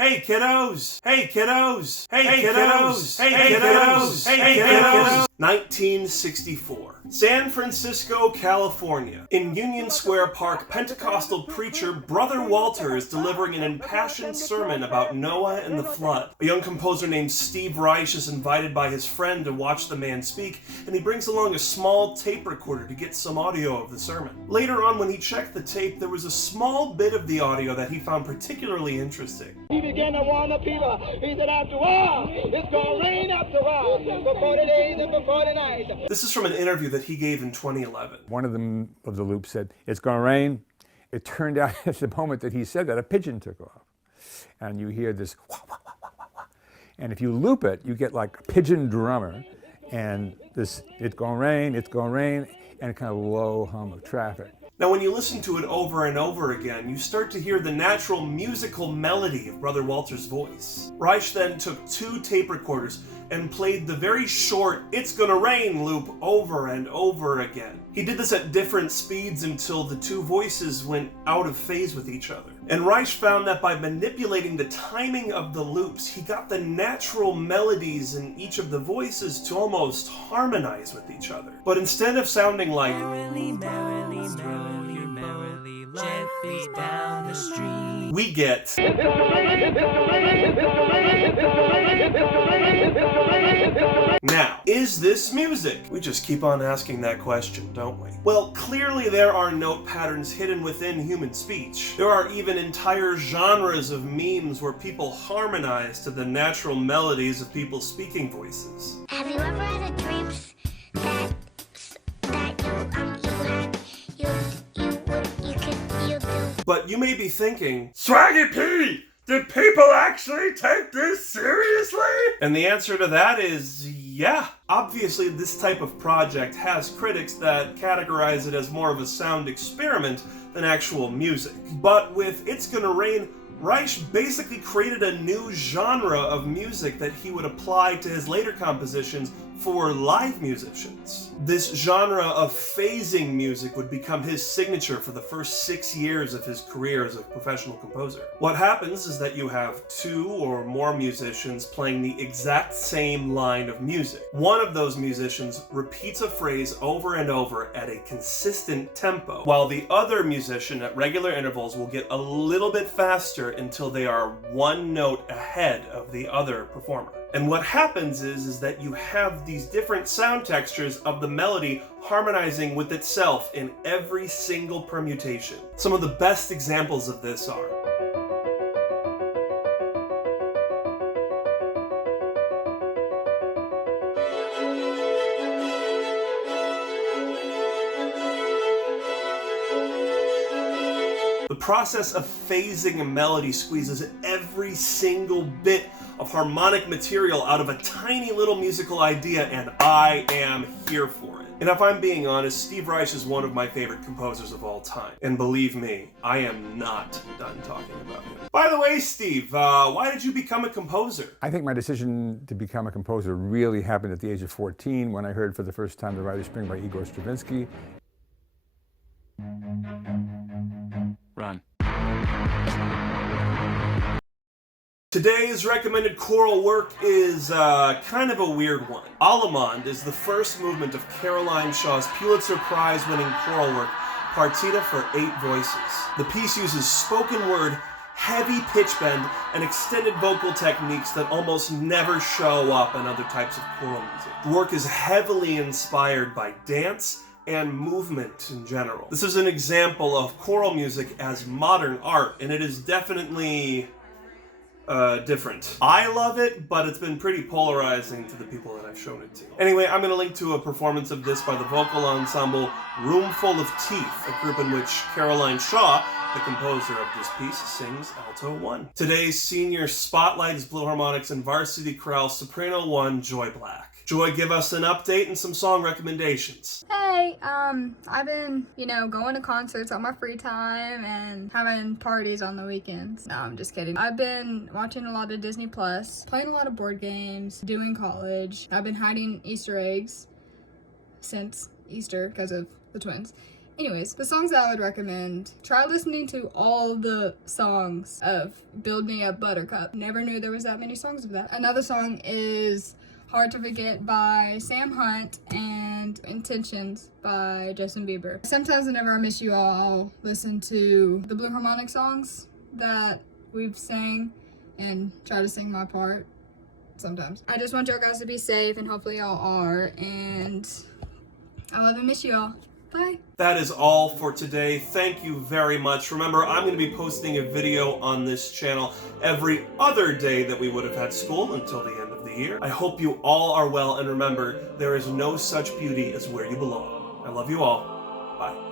Hey kiddos! Hey kiddos! Hey kiddos! Hey kiddos! Hey kiddos! 1964. San Francisco, California. In Union Square Park, Pentecostal preacher Brother Walter is delivering an impassioned sermon about Noah and the flood. A young composer named Steve Reich is invited by his friend to watch the man speak, and he brings along a small tape recorder to get some audio of the sermon. Later on, when he checked the tape, there was a small bit of the audio that he found particularly interesting. He began to warn the people. He said, after all, it's going to rain after all for 40 days and for 40 nights. This is from an interview that he gave in 2011. One of the loops said, it's going to rain. It turned out at the moment that he said that, a pigeon took off. And you hear this, wah, wah, wah, wah, wah, wah. And if you loop it, you get like a pigeon drummer, and this, it's going to rain, and a kind of low hum of traffic. Now, when you listen to it over and over again, you start to hear the natural musical melody of Brother Walter's voice. Reich then took 2 tape recorders and played the very short "It's Gonna Rain" loop over and over again. He did this at different speeds until the 2 voices went out of phase with each other. And Reich found that by manipulating the timing of the loops, he got the natural melodies in each of the voices to almost harmonize with each other. But instead of sounding like Merrily, merrily, merrily, merrily, gently down the street, we get Now, is this music? We just keep on asking that question, don't we? Well, clearly there are note patterns hidden within human speech. There are even entire genres of memes where people harmonize to the natural melodies of people's speaking voices. Have you ever had a dream that you do? But you may be thinking, Swaggy P! Did people actually take this seriously? And the answer to that is yeah. Obviously, this type of project has critics that categorize it as more of a sound experiment than actual music. But with It's Gonna Rain, Reich basically created a new genre of music that he would apply to his later compositions for live musicians. This genre of phasing music would become his signature for the first 6 years of his career as a professional composer. What happens is that you have 2 or more musicians playing the exact same line of music. One of those musicians repeats a phrase over and over at a consistent tempo, while the other musician at regular intervals will get a little bit faster until they are 1 note ahead of the other performer. And what happens is that you have these different sound textures of the melody harmonizing with itself in every single permutation. Some of the best examples of this are the process of phasing a melody squeezes every single bit of harmonic material out of a tiny little musical idea, and I am here for it. And if I'm being honest, Steve Reich is one of my favorite composers of all time. And believe me, I am not done talking about him. By the way, Steve, why did you become a composer? I think my decision to become a composer really happened at the age of 14 when I heard for the first time The Rite of Spring by Igor Stravinsky. run. Today's recommended choral work is kind of a weird one. Allemande is the first movement of Caroline Shaw's Pulitzer Prize-winning choral work, Partita for 8 voices. The piece uses spoken word, heavy pitch bend, and extended vocal techniques that almost never show up in other types of choral music. The work is heavily inspired by dance and movement in general. This is an example of choral music as modern art, and it is definitely different. I love it, but it's been pretty polarizing to the people that I've shown it to. Anyway, I'm going to link to a performance of this by the vocal ensemble Roomful of Teeth, a group in which Caroline Shaw, the composer of this piece, sings Alto 1. Today's senior spotlight is Blue Harmonics and Varsity Chorale Soprano 1, Joye Black. Joy, give us an update and some song recommendations. Hey, I've been, going to concerts on my free time and having parties on the weekends. No, I'm just kidding. I've been watching a lot of Disney Plus, playing a lot of board games, doing college. I've been hiding Easter eggs since Easter because of the twins. Anyways, the songs that I would recommend, try listening to all the songs of Build Me Up Buttercup. Never knew there was that many songs of that. Another song is Hard to Forget by Sam Hunt and Intentions by Justin Bieber. Sometimes whenever I miss you all, I'll listen to the Blue Harmonic songs that we've sang and try to sing my part sometimes. I just want y'all guys to be safe, and hopefully y'all are, and I love and miss you all. Bye. That is all for today. Thank you very much. Remember, I'm going to be posting a video on this channel every other day that we would have had school until the end of the year. I hope you all are well, and remember, there is no such beauty as where you belong. I love you all. Bye.